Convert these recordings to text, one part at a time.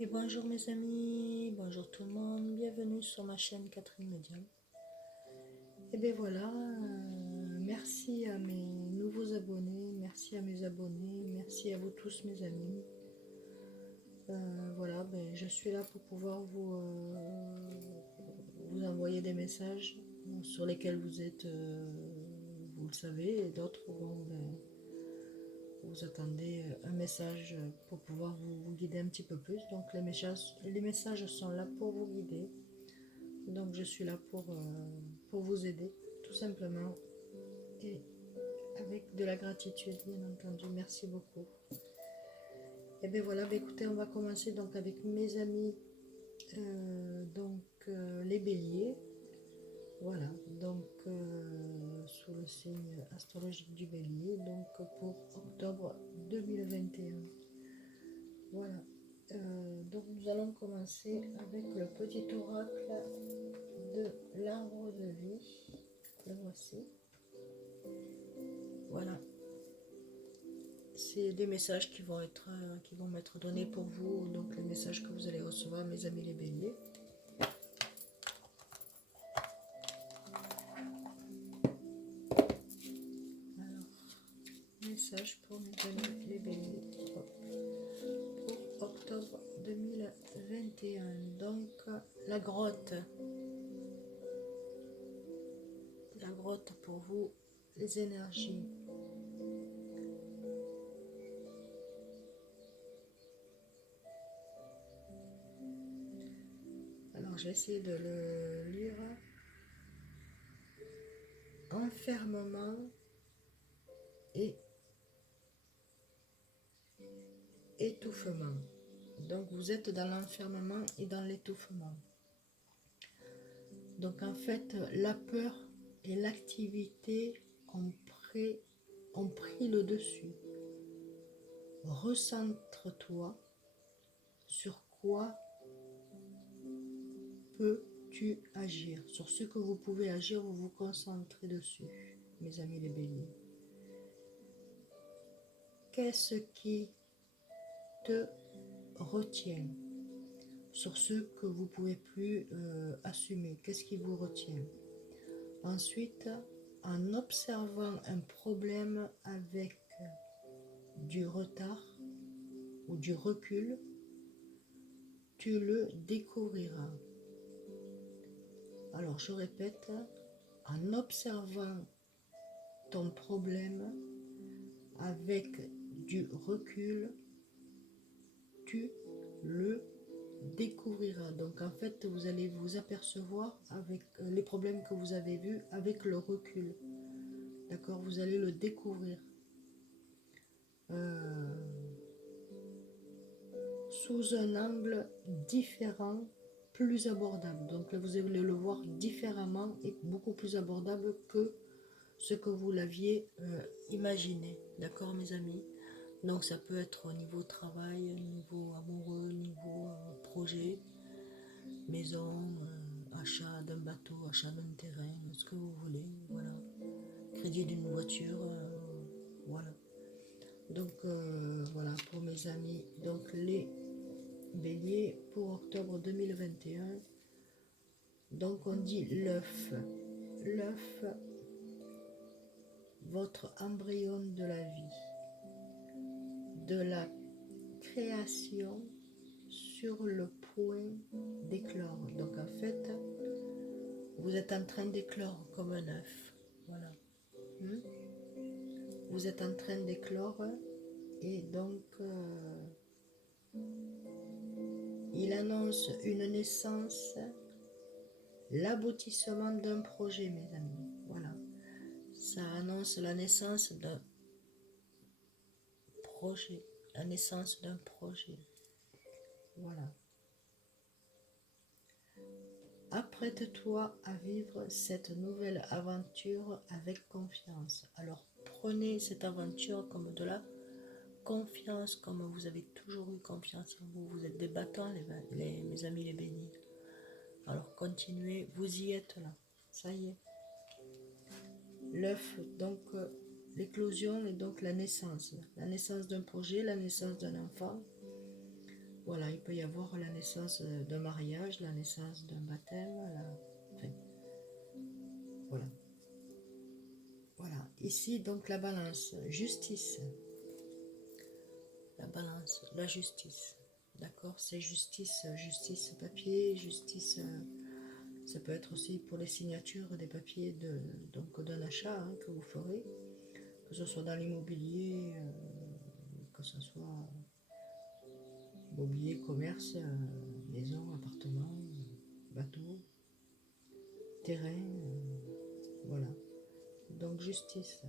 Et bonjour mes amis, bonjour tout le monde, bienvenue sur ma chaîne Catherine Medium. Et bien voilà, merci à mes nouveaux abonnés, merci à mes abonnés, merci à vous tous mes amis. Voilà, ben, je suis là pour pouvoir vous envoyer des messages sur lesquels vous êtes, vous le savez, et d'autres, bon, ben, vous attendez un message pour pouvoir vous guider un petit peu plus. Donc les messages sont là pour vous guider. Donc je suis là pour vous aider, tout simplement. Et avec de la gratitude, bien entendu. Merci beaucoup. Et bien voilà, ben écoutez, on va commencer donc avec mes amis, les béliers. Voilà, donc sous le signe astrologique du bélier, donc pour octobre 2021. Voilà, donc nous allons commencer avec le petit oracle de l'arbre de vie. Le voici. Voilà, c'est des messages qui vont m'être donnés pour vous, donc les messages que vous allez recevoir, mes amis les béliers. Alors, message pour mes amis les béliers pour octobre 2021. Donc, la grotte pour vous, les énergies. Alors, je vais essayer de le lire. Enfermement et étouffement. Donc vous êtes dans l'enfermement et dans l'étouffement. Donc en fait, la peur et l'activité ont pris le dessus. Recentre-toi sur quoi peux-tu agir. Sur ce que vous pouvez agir, vous vous concentrez dessus, mes amis les béliers. Qu'est-ce qui te retient sur ce que vous ne pouvez plus assumer? Qu'est-ce qui vous retient? Ensuite, en observant un problème avec du retard ou du recul, tu le découvriras. Alors, je répète, en observant ton problème avec du recul, tu le découvriras. Donc, en fait, vous allez vous apercevoir avec les problèmes que vous avez vus avec le recul. D'accord? Vous allez le découvrir. Sous un angle différent, plus abordable. Donc là, vous allez le voir différemment et beaucoup plus abordable que ce que vous l'aviez imaginé. D'accord, mes amis? Donc ça peut être au niveau travail, au niveau amoureux, au niveau projet, maison, achat d'un bateau, achat d'un terrain, ce que vous voulez. Voilà. Crédit d'une voiture, voilà. Donc voilà pour mes amis. Donc les bélier pour octobre 2021. Donc on dit l'œuf. L'œuf, votre embryon de la vie, de la création sur le point d'éclore. Donc en fait, vous êtes en train d'éclore comme un œuf. Voilà. Vous êtes en train d'éclore et donc il annonce une naissance, l'aboutissement d'un projet, mes amis. Voilà. Ça annonce la naissance d'un projet, la naissance d'un projet. Voilà. Apprête-toi à vivre cette nouvelle aventure avec confiance. Alors prenez cette aventure comme de la confiance, comme vous avez toujours eu confiance en vous. Vous êtes des battants, mes amis les bénis. Alors continuez, vous y êtes là. Ça y est. L'œuf, donc l'éclosion et donc la naissance d'un projet, la naissance d'un enfant. Voilà, il peut y avoir la naissance d'un mariage, la naissance d'un baptême, enfin, voilà. Voilà, ici donc la balance, justice, la balance, la justice, d'accord? C'est justice, justice papier, justice, ça peut être aussi pour les signatures des papiers donc d'un achat hein, que vous ferez, que ce soit dans l'immobilier, que ce soit immobilier, commerce, maison, appartement, bateau, terrain, voilà. Donc justice.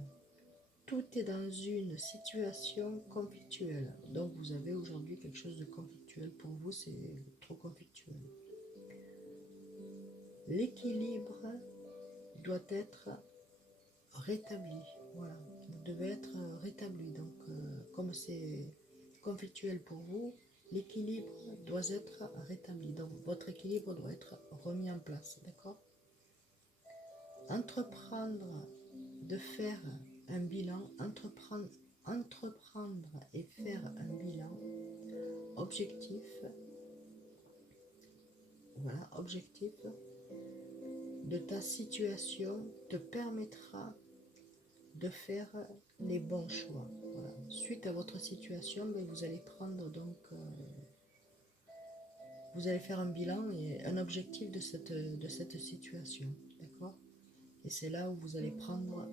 Tout est dans une situation conflictuelle. Donc vous avez aujourd'hui quelque chose de conflictuel. Pour vous, c'est trop conflictuel. L'équilibre doit être rétabli. Voilà. Vous devez être rétabli. Donc, comme c'est conflictuel pour vous, l'équilibre doit être rétabli. Donc, votre équilibre doit être remis en place. D'accord? Entreprendre de faire un bilan, entreprendre et faire un bilan objectif, voilà, objectif de ta situation te permettra de faire les bons choix. Voilà. Suite à votre situation, ben, vous allez prendre donc, vous allez faire un bilan et un objectif de cette situation, d'accord? Et c'est là où vous allez prendre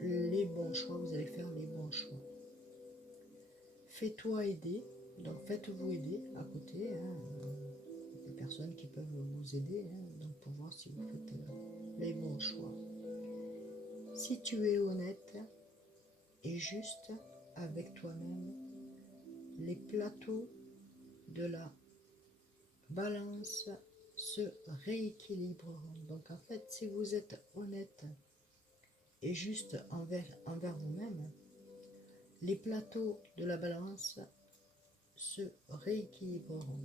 les bons choix, vous allez faire les bons choix. Fais-toi aider, donc faites-vous aider à côté, hein, des personnes qui peuvent vous aider, hein, donc pour voir si vous faites les bons choix. Si tu es honnête et juste avec toi-même, les plateaux de la balance se rééquilibreront. Donc en fait, si vous êtes honnête et juste envers vous-même, les plateaux de la balance se rééquilibreront.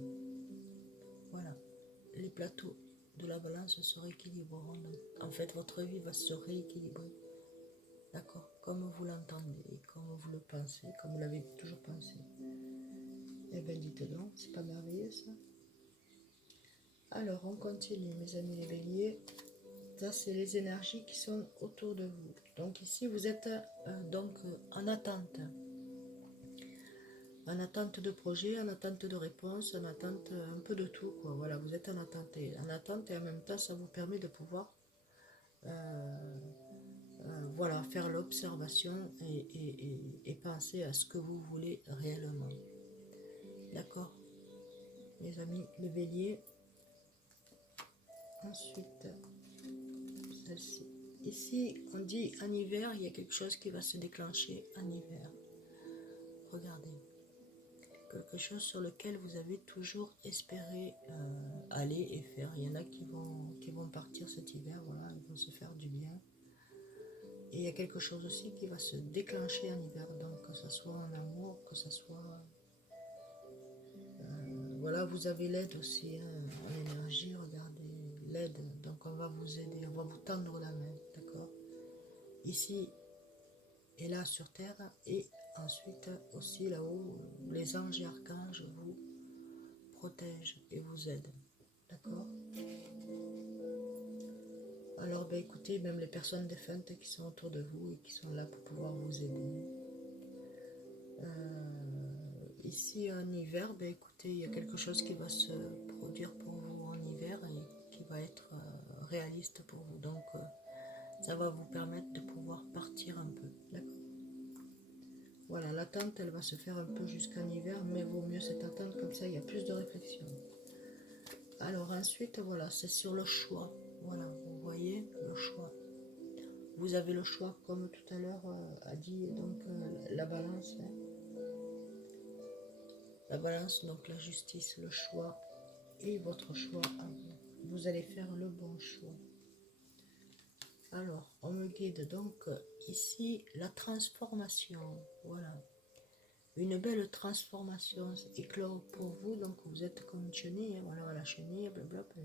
Voilà, les plateaux de la balance se rééquilibreront. Donc, en fait, votre vie va se rééquilibrer. D'accord? Comme vous l'entendez, comme vous le pensez, comme vous l'avez toujours pensé. Eh bien, dites donc, c'est pas merveilleux ça? Alors, on continue, mes amis les béliers. Ça, c'est les énergies qui sont autour de vous. Donc ici, vous êtes en attente. En attente de projet, en attente de réponse, en attente un peu de tout, quoi. Voilà, vous êtes en attente. En attente et en même temps, ça vous permet de pouvoir voilà, faire l'observation et penser à ce que vous voulez réellement. D'accord, mes amis, les béliers. Ensuite, celle-ci. Ici, on dit en hiver, il y a quelque chose qui va se déclencher en hiver. Regardez. Quelque chose sur lequel vous avez toujours espéré aller et faire. Il y en a qui vont partir cet hiver, voilà, ils vont se faire du bien. Et il y a quelque chose aussi qui va se déclencher en hiver, donc que ce soit en amour, que ce soit... voilà, vous avez l'aide aussi, hein, en énergie, regardez, l'aide, donc on va vous aider, on va vous tendre la main, d'accord? Ici et là sur terre, et ensuite aussi là-haut, les anges et archanges vous protègent et vous aident, d'accord? Alors, ben, écoutez, même les personnes défuntes qui sont autour de vous et qui sont là pour pouvoir vous aider. Ici, en hiver, ben, écoutez, il y a quelque chose qui va se produire pour vous en hiver et qui va être réaliste pour vous. Donc, ça va vous permettre de pouvoir partir un peu, d'accord? Voilà, l'attente, elle va se faire un peu jusqu'en hiver, mais vaut mieux cette attente, comme ça, il y a plus de réflexion. Alors ensuite, voilà, c'est sur le choix. Voilà, vous voyez, le choix. Vous avez le choix, comme tout à l'heure a dit donc la balance. Hein. La balance, donc la justice, le choix et votre choix à vous. Vous allez faire le bon choix. Alors, on me guide donc ici la transformation. Voilà. Une belle transformation éclore pour vous. Donc, vous êtes comme une chenille. Hein, voilà, la chenille, blablabla.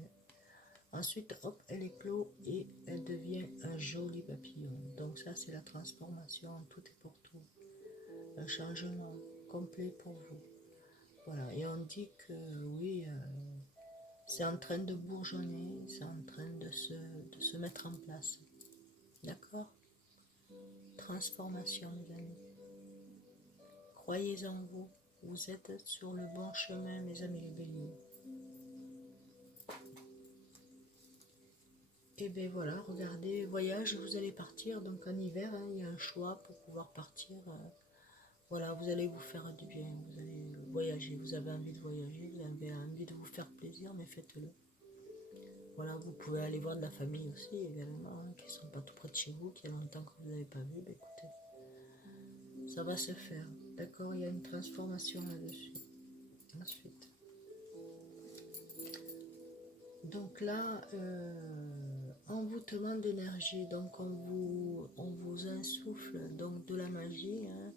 Ensuite, hop, elle éclot et elle devient un joli papillon. Donc ça, c'est la transformation, tout est pour tout. Un changement complet pour vous. Voilà, et on dit que oui, c'est en train de bourgeonner, c'est en train de se mettre en place. D'accord? Transformation, mes amis. Croyez en vous, vous êtes sur le bon chemin, mes amis les béliers. Et bien voilà, regardez, voyage, vous allez partir, donc en hiver, hein, il y a un choix pour pouvoir partir. Voilà, vous allez vous faire du bien, vous allez voyager, vous avez envie de voyager, vous avez envie de vous faire plaisir, mais faites-le. Voilà, vous pouvez aller voir de la famille aussi également, hein, qui ne sont pas tout près de chez vous, qui a longtemps que vous n'avez pas vu, ben écoutez, ça va se faire, d'accord? Il y a une transformation là-dessus. Ensuite. Donc là, envoûtement d'énergie, donc on vous insuffle donc de la magie, hein,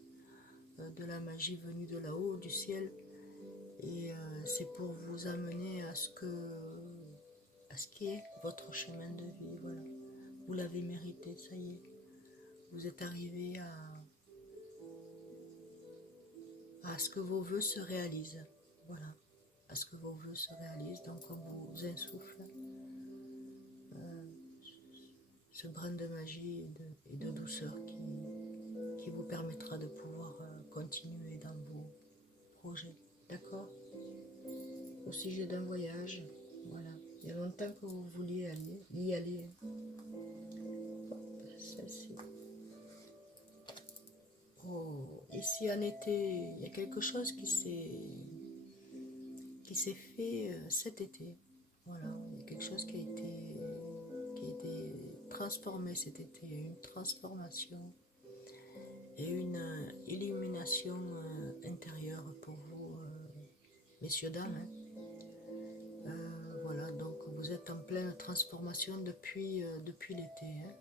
de la magie venue de là-haut, du ciel, et c'est pour vous amener à ce qui est votre chemin de vie, voilà. Vous l'avez mérité, ça y est. Vous êtes arrivé à ce que vos voeux se réalisent, voilà. À ce que vos voeux se réalisent, donc on vous insuffle ce brin de magie et de douceur qui vous permettra de pouvoir continuer dans vos projets, d'accord? Au sujet d'un voyage, voilà. Il y a longtemps que vous vouliez y aller. Celle-ci. Oh, ici en été, il y a quelque chose qui s'est fait cet été. Voilà, il y a quelque chose qui a été transformé cet été, une transformation et une illumination intérieure pour vous, messieurs, dames. Hein. Voilà, donc vous êtes en pleine transformation depuis l'été. Hein.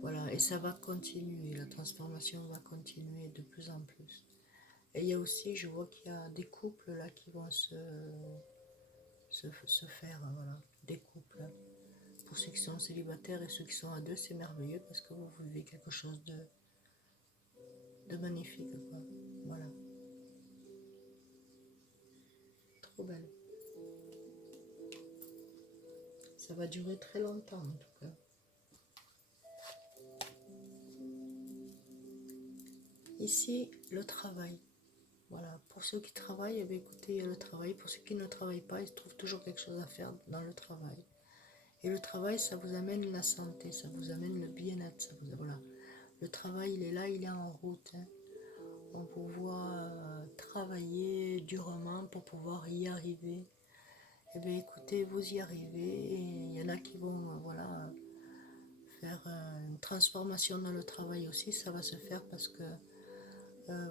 Voilà, et ça va continuer, la transformation va continuer de plus en plus. Et il y a aussi, je vois qu'il y a des couples là qui vont se faire, voilà, des couples. Pour ceux qui sont célibataires et ceux qui sont à deux, c'est merveilleux parce que vous vivez quelque chose de magnifique, quoi. Voilà. Trop belle. Ça va durer très longtemps en tout cas. Ici, le travail. Voilà, pour ceux qui travaillent, eh bien, écoutez, il y a le travail. Pour ceux qui ne travaillent pas, ils trouvent toujours quelque chose à faire dans le travail. Et le travail, ça vous amène la santé, ça vous amène le bien-être. Voilà. Le travail, il est là, il est en route. Hein. On vous voit travailler durement pour pouvoir y arriver. Eh bien, écoutez, vous y arrivez. Et il y en a qui vont, voilà, faire une transformation dans le travail aussi. Ça va se faire parce que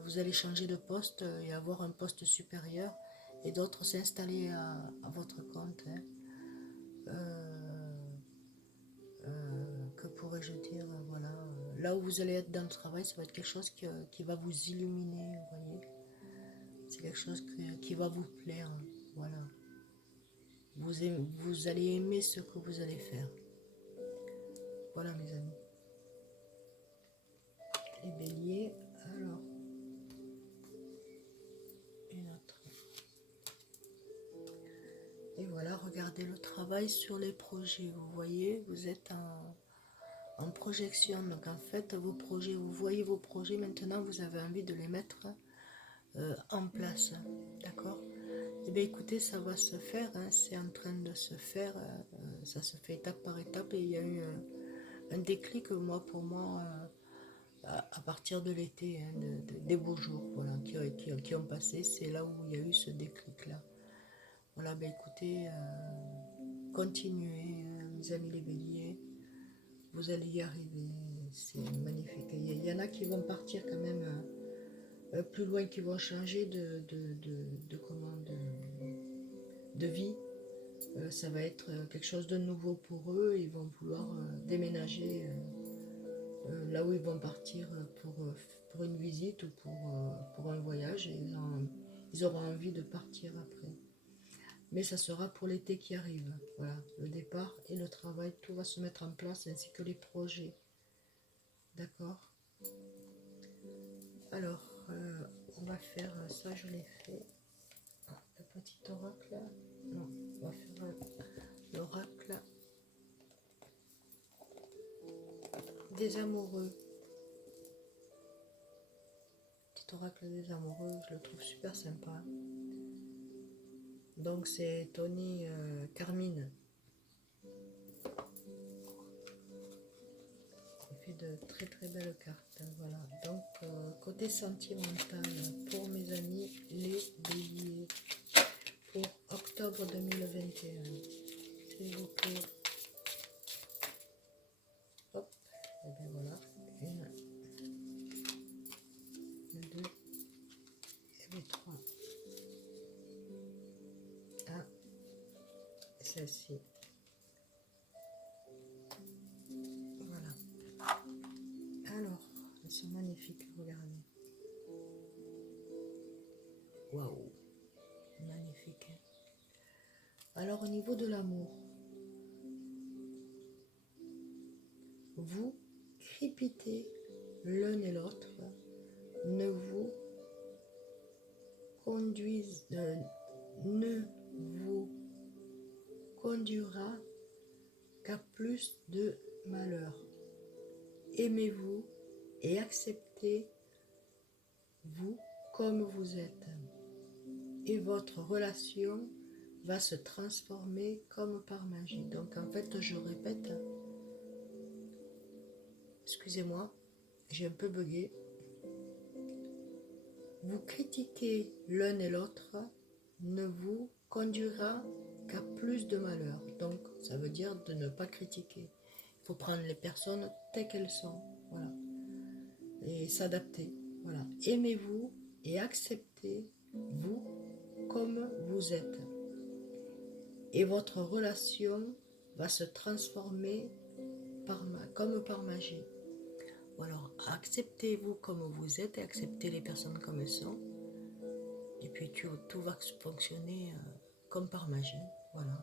vous allez changer de poste et avoir un poste supérieur et d'autres s'installer à votre compte. Hein. Que pourrais-je dire, voilà, là où vous allez être dans le travail, ça va être quelque chose qui va vous illuminer, vous voyez. C'est quelque chose qui va vous plaire, voilà. Vous allez aimer ce que vous allez faire. Voilà mes amis. Les béliers, alors, une autre. Et voilà, regardez le travail sur les projets, vous voyez, vous êtes en projection, donc en fait vos projets, vous voyez vos projets, maintenant vous avez envie de les mettre en place, d'accord? Eh bien écoutez, ça va se faire, hein, c'est en train de se faire, ça se fait étape par étape et il y a eu un déclic, pour moi, à partir de l'été, hein, des beaux jours, voilà, qui ont passé, c'est là où il y a eu ce déclic-là. Voilà, ben écoutez, continuez, mes amis les béliers, vous allez y arriver, c'est magnifique. Il y en a qui vont partir quand même plus loin, qui vont changer de vie. Ça va être quelque chose de nouveau pour eux, ils vont vouloir déménager là où ils vont partir pour une visite ou pour un voyage, et ils auront envie de partir après. Mais ça sera pour l'été qui arrive. Voilà, le départ et le travail, tout va se mettre en place, ainsi que les projets. D'accord? Alors, on va faire ça, je l'ai fait. Ah, Petit oracle. Non, on va faire l'oracle des amoureux. Petit oracle des amoureux, je le trouve super sympa. Donc c'est Tony Carmine. Il fait de très très belles cartes. Voilà. Donc côté sentimental pour mes amis les béliers pour octobre 2021. S'il vous plaît. Hop. Et bien voilà. Une, deux, et bien trois. Ah, celle-ci. Voilà. Alors, elles sont magnifiques, regardez. Waouh, magnifique. Alors, au niveau de l'amour, vous crépitez l'un et l'autre, ne vous conduisent, ne vous conduira qu'à plus de malheur. Aimez-vous et acceptez-vous comme vous êtes. Et votre relation va se transformer comme par magie. Donc en fait, je répète, excusez-moi, j'ai un peu bugué. Vous critiquez l'un et l'autre ne vous conduira qu'à plus de malheur. Donc ça veut dire de ne pas critiquer. Il faut prendre les personnes telles qu'elles sont. Voilà. Et s'adapter. Voilà. Aimez-vous et acceptez-vous comme vous êtes. Et votre relation va se transformer comme par magie. Ou alors, acceptez-vous comme vous êtes et acceptez les personnes comme elles sont. Et puis tout va fonctionner comme par magie. Voilà.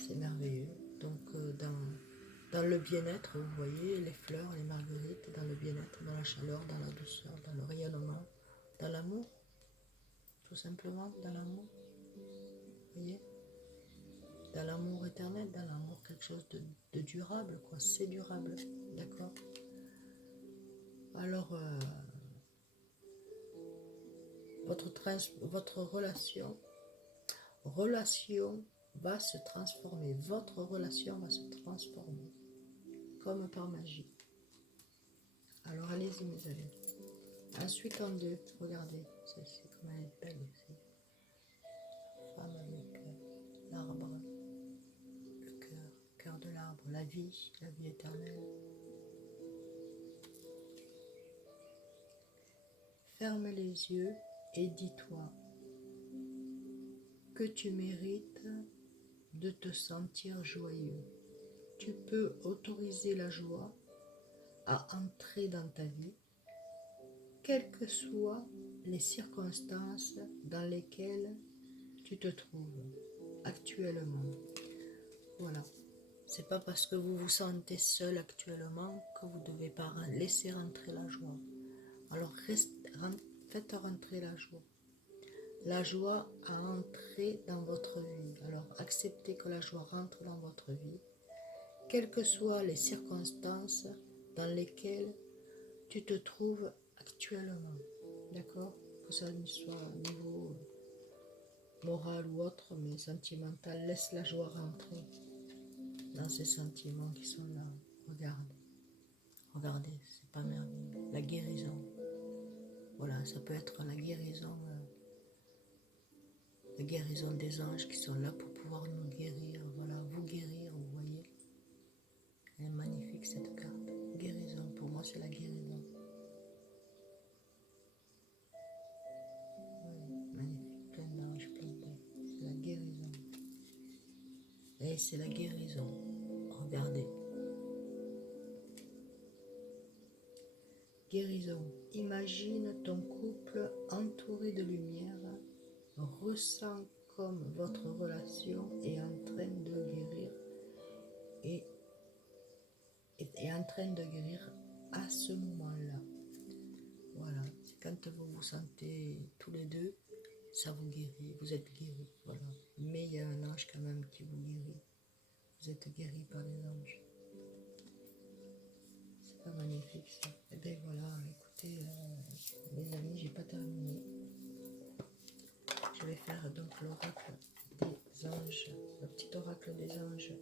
C'est merveilleux. Donc, dans le bien-être, vous voyez, les fleurs, les marguerites, dans le bien-être, dans la chaleur, dans la douceur, dans le rayonnement, dans l'amour. Tout simplement, dans l'amour. Vous voyez, dans l'amour éternel, dans l'amour, quelque chose de durable, quoi. C'est durable, d'accord. Alors, votre relation va se transformer. Votre relation va se transformer, comme par magie. Alors, allez-y, mes amis. Ensuite, en deux, regardez, celle-ci, comme elle est belle aussi. Femme avec l'arbre, le cœur de l'arbre, la vie éternelle. Ferme les yeux et dis-toi que tu mérites de te sentir joyeux. Tu peux autoriser la joie à entrer dans ta vie, quelles que soient les circonstances dans lesquelles tu te trouves actuellement. Voilà. C'est pas parce que vous vous sentez seul actuellement que vous ne devez pas laisser rentrer la joie. Alors faites rentrer la joie. La joie a entré dans votre vie. Alors acceptez que la joie rentre dans votre vie, quelles que soient les circonstances dans lesquelles tu te trouves actuellement. D'accord? Que ça soit au niveau moral ou autre, mais sentimental, laisse la joie rentrer dans ces sentiments qui sont là. Regardez, c'est pas merveilleux. La guérison. Voilà, ça peut être la guérison des anges qui sont là pour pouvoir nous guérir. Voilà, vous guérir, vous voyez. Elle est magnifique cette carte. Guérison, pour moi c'est la guérison. Oui, magnifique, plein d'anges, c'est la guérison. Et c'est la guérison. Regardez. Guérison. Imagine ton couple entouré de lumière. Ressens comme votre relation est en train de guérir et est en train de guérir à ce moment-là. Voilà, c'est quand vous vous sentez tous les deux ça vous guérit, vous êtes guéri, voilà. Mais il y a un ange quand même qui vous guérit. Vous êtes guéri par les anges. C'est pas magnifique ça. Et bien voilà, écoutez, les amis, j'ai pas terminé. Je vais faire donc l'oracle des anges, le petit oracle des anges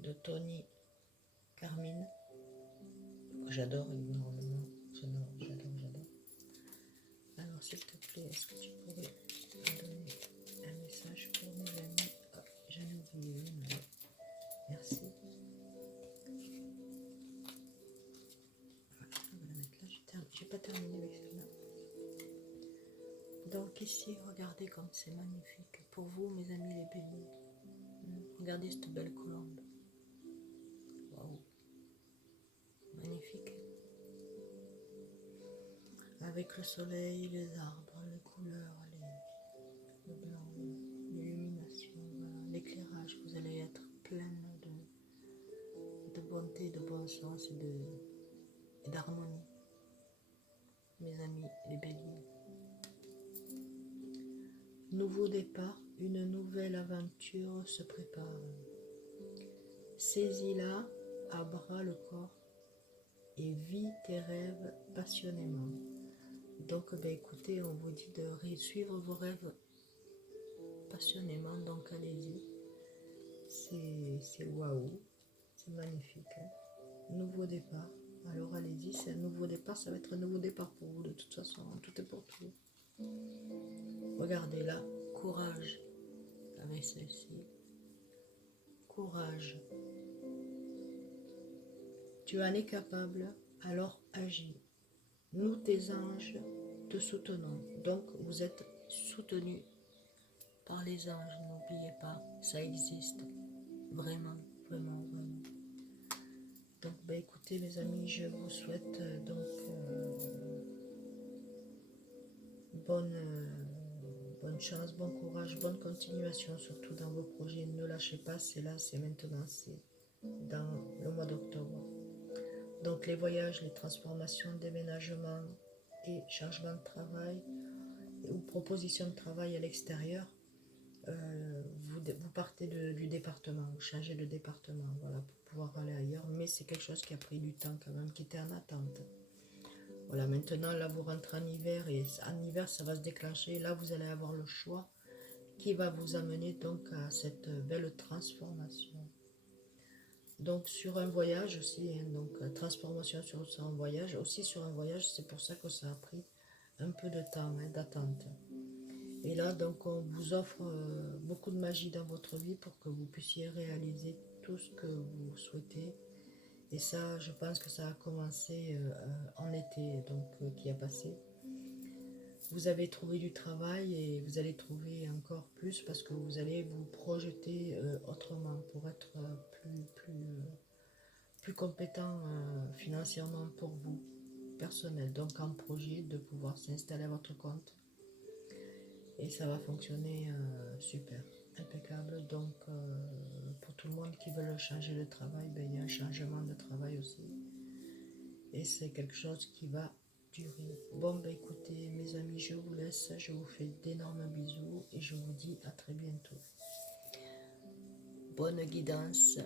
de Tony Carmine, que j'adore énormément. J'adore. Alors s'il te plaît, est-ce que tu pourrais me donner un message pour mes amis? Oh, j'en ai oublié une. Merci. Voilà, je vais la mettre là. J'ai pas terminé avec celle-là. Donc ici, regardez comme c'est magnifique. Pour vous, mes amis les bénis. Regardez cette belle colombe. Waouh. Magnifique. Avec le soleil, les arbres, les couleurs, le blanc, l'illumination, voilà, l'éclairage. Vous allez être pleine de bonté, de bon sens et d'harmonie. Mes amis les béliers. Nouveau départ, une nouvelle aventure se prépare. Saisis-la à bras le corps et vis tes rêves passionnément. Donc, ben, écoutez, on vous dit de suivre vos rêves passionnément, donc allez-y. C'est waouh, c'est magnifique. Hein. Nouveau départ, alors allez-y, c'est un nouveau départ, ça va être un nouveau départ pour vous de toute façon, tout est pour tout. Regardez là, courage, avec celle-ci. Courage. Tu en es capable, alors agis. Nous, tes anges, te soutenons. Donc, vous êtes soutenus par les anges, n'oubliez pas, ça existe. Vraiment, vraiment, vraiment. Donc, ben, écoutez, mes amis, je vous souhaite bonne chance, bon courage, bonne continuation, surtout dans vos projets. Ne lâchez pas, c'est là, c'est maintenant, c'est dans le mois d'octobre. Donc, les voyages, les transformations, déménagements et changements de travail ou propositions de travail à l'extérieur, vous partez du département, vous changez de département, voilà, pour pouvoir aller ailleurs, mais c'est quelque chose qui a pris du temps quand même, qui était en attente. Voilà, maintenant, là, vous rentrez en hiver, et en hiver, ça va se déclencher, là, vous allez avoir le choix qui va vous amener donc à cette belle transformation. Donc, sur un voyage aussi, hein, donc transformation sur un voyage, aussi sur un voyage, c'est pour ça que ça a pris un peu de temps hein, d'attente. Et là, donc, on vous offre beaucoup de magie dans votre vie pour que vous puissiez réaliser tout ce que vous souhaitez. Et ça, je pense que ça a commencé en été, donc qui a passé. Vous avez trouvé du travail et vous allez trouver encore plus parce que vous allez vous projeter autrement pour être plus compétent financièrement pour vous, personnel. Donc, en projet de pouvoir s'installer à votre compte. Et ça va fonctionner super, impeccable. Donc, pour tout le monde qui veut changer de travail, ben, il y a un changement de travail aussi. Et c'est quelque chose qui va durer. Bon, ben écoutez, mes amis, je vous laisse. Je vous fais d'énormes bisous et je vous dis à très bientôt. Bonne guidance,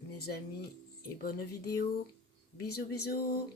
mes amis, et bonne vidéo. Bisous, bisous.